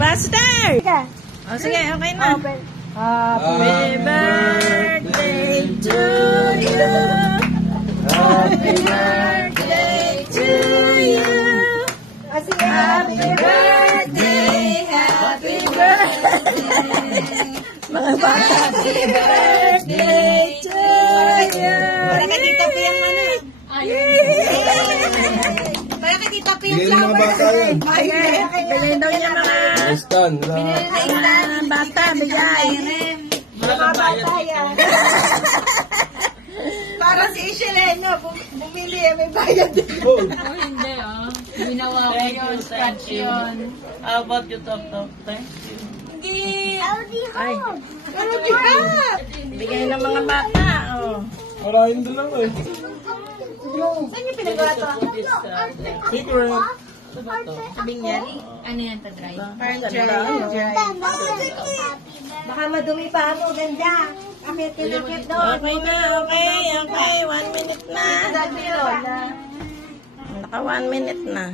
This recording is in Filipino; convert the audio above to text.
Buster! O, sige, okay na. Happy birthday to you. Happy birthday to you. Happy birthday, happy birthday. Mga bata, happy birthday to you. Para ka Tita P ang ano. Para ka Tita P yung flowers. Bigay daw niya mga bata, bigay. Mga bata yan. Para si Isheleno, bumili, may bayad din. Oh, hindi Ginawa ko yun, scratch yun. How about you, Tok? Thank you. Ay. Pero di ba? Bigay ng mga bata, oh. Marahin doon lang eh. Saan yung pinagawa to? Secret. Sabi niya. Ano yan, ta-dry? Parang dry. Baka madumi pa mo, ganda. Akit-akit doon. Okay na, okay. 1 minute na. Naka 1 minute na.